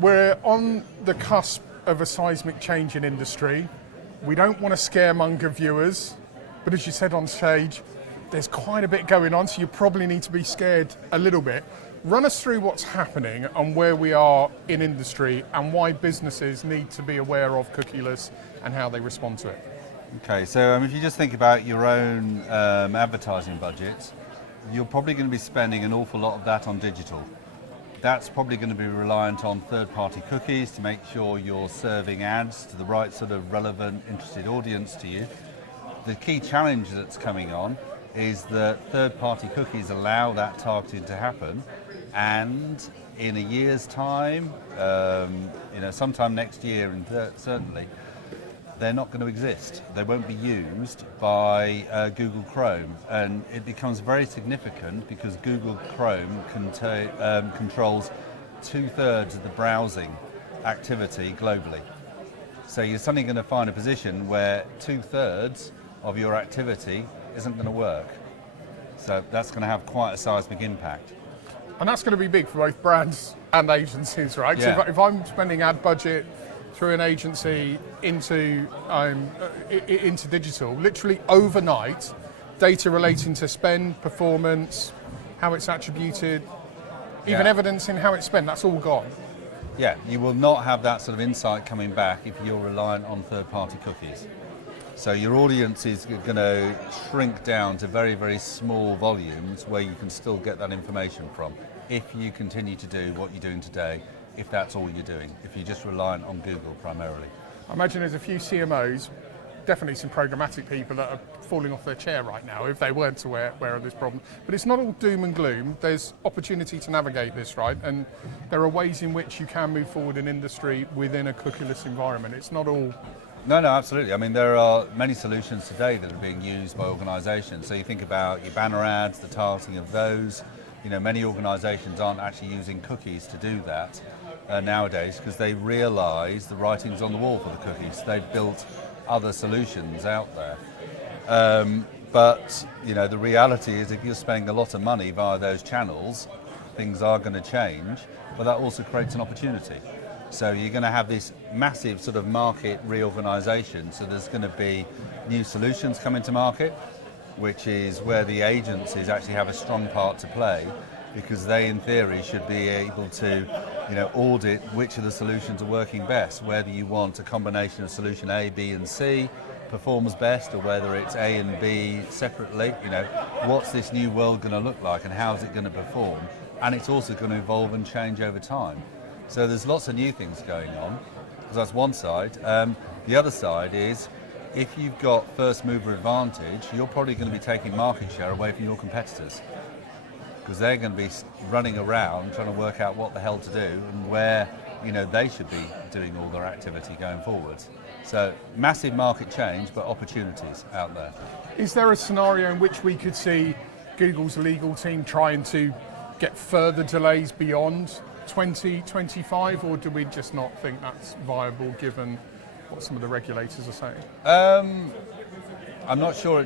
We're on the cusp of a seismic change in industry. We don't want to scaremonger viewers, but as you said on stage, there's quite a bit going on, so you probably need to be scared a little bit. Run us through what's happening and where we are in industry and why businesses need to be aware of cookieless and how they respond to it. Okay, so if you just think about your own advertising budgets, you're probably going to be spending an awful lot of that on digital. That's probably going to be reliant on third-party cookies to make sure you're serving ads to the right sort of relevant, interested audience to you. The key challenge that's coming on is that third-party cookies allow that targeting to happen, and in a year's time, sometime next year, and certainly, they're not going to exist. They won't be used by Google Chrome, and it becomes very significant because Google Chrome controls 2/3 of the browsing activity globally. So you're suddenly going to find a position where 2/3 of your activity isn't going to work. So that's going to have quite a seismic impact. And that's going to be big for both brands and agencies, right? Yeah. So if I'm spending ad budget through an agency into digital, literally overnight, data relating to spend, performance, how it's attributed, even evidence in how it's spent, that's all gone. Yeah, you will not have that sort of insight coming back if you're reliant on third-party cookies. So your audience is going to shrink down to very, very small volumes where you can still get that information from if you continue to do what you're doing today, if that's all you're doing, if you're just reliant on Google primarily. I imagine there's a few CMOs, definitely some programmatic people that are falling off their chair right now if they weren't aware of this problem. But it's not all doom and gloom. There's opportunity to navigate this, right? And there are ways in which you can move forward in industry within a cookieless environment. It's not all... No, absolutely. I mean, there are many solutions today that are being used by organisations. So you think about your banner ads, the targeting of those. Many organisations aren't actually using cookies to do that nowadays because they realise the writing's on the wall for the cookies. They've built other solutions out there. But the reality is if you're spending a lot of money via those channels, things are going to change, but that also creates an opportunity. So you're going to have this massive sort of market reorganisation. So there's going to be new solutions coming to market, which is where the agencies actually have a strong part to play, because they, in theory, should be able to, audit which of the solutions are working best. Whether you want a combination of solution A, B, and C performs best, or whether it's A and B separately. What's this new world going to look like, and how is it going to perform? And it's also going to evolve and change over time. So there's lots of new things going on, because that's one side. The other side is, if you've got first mover advantage, you're probably going to be taking market share away from your competitors, because they're going to be running around trying to work out what the hell to do and where they should be doing all their activity going forwards. So massive market change, but opportunities out there. Is there a scenario in which we could see Google's legal team trying to get further delays beyond 2025, or do we just not think that's viable given what some of the regulators are saying? I'm not sure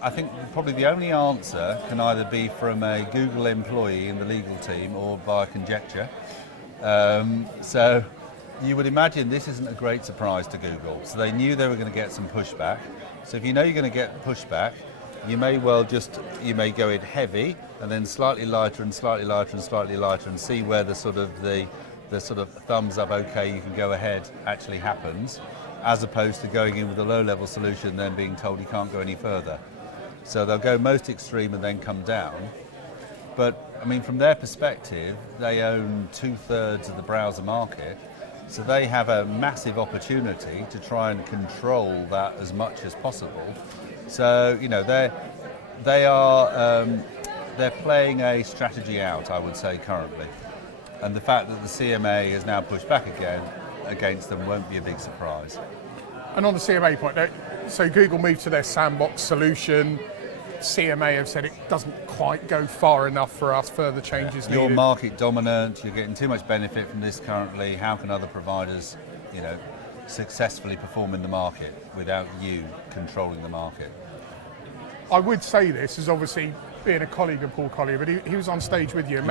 I think probably the only answer can either be from a Google employee in the legal team or by conjecture. So you would imagine this isn't a great surprise to Google. So they knew they were going to get some pushback. So if you know you're going to get pushback, you may go in heavy and then slightly lighter and slightly lighter and slightly lighter, and see where the sort of thumbs up, okay, you can go ahead, actually happens, as opposed to going in with a low-level solution then being told you can't go any further. So they'll go most extreme and then come down. But I mean, from their perspective, they own 2/3 of the browser market, so they have a massive opportunity to try and control that as much as possible. So they're playing a strategy out, I would say, currently. And the fact that the CMA has now pushed back again against them won't be a big surprise. And on the CMA point, so Google moved to their sandbox solution. CMA have said it doesn't quite go far enough for us, further changes needed. You're market dominant, you're getting too much benefit from this currently. How can other providers, successfully perform in the market without you controlling the market? I would say this as obviously being a colleague of Paul Collier, but he was on stage with you and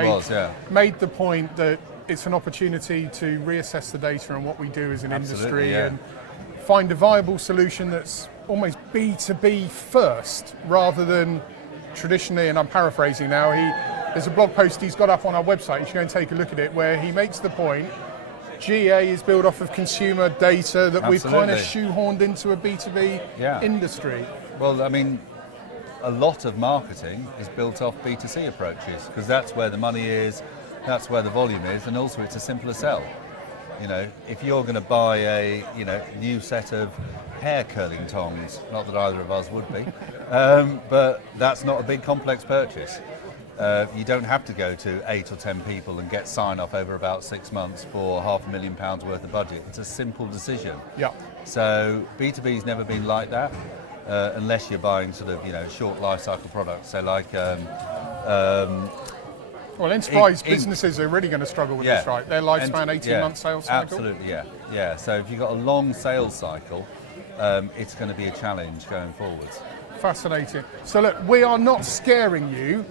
made the point that it's an opportunity to reassess the data and what we do as an Absolutely, industry yeah. and find a viable solution that's almost B2B first rather than traditionally, and I'm paraphrasing now, there's a blog post he's got up on our website, you should go and take a look at it, where he makes the point GA is built off of consumer data that we've kind of shoehorned into a B2B industry. Well, I mean, a lot of marketing is built off B2C approaches because that's where the money is, that's where the volume is, and also it's a simpler sell. You know, if you're going to buy a new set of hair curling tongs, not that either of us would be, but that's not a big complex purchase. You don't have to go to 8 or 10 people and get sign off over about 6 months for £500,000 worth of budget. It's a simple decision. Yeah. So B2B's never been like that, unless you're buying sort of short life cycle products. So like. Well, enterprise businesses are really going to struggle with this, right? Their lifespan, 18-month sales cycle? Absolutely, yeah. So if you've got a long sales cycle, it's going to be a challenge going forwards. Fascinating. So look, we are not scaring you.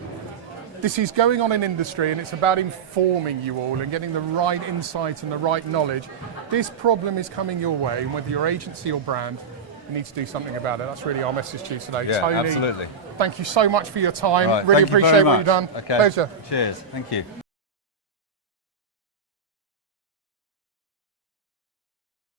This is going on in industry and it's about informing you all and getting the right insight and the right knowledge. This problem is coming your way, and whether you're agency or brand, you need to do something about it. That's really our message to you today. Yeah, Tony, absolutely. thank you so much for your time. Right, really thank you appreciate very what much. you've done. Okay. Pleasure. Cheers. Thank you.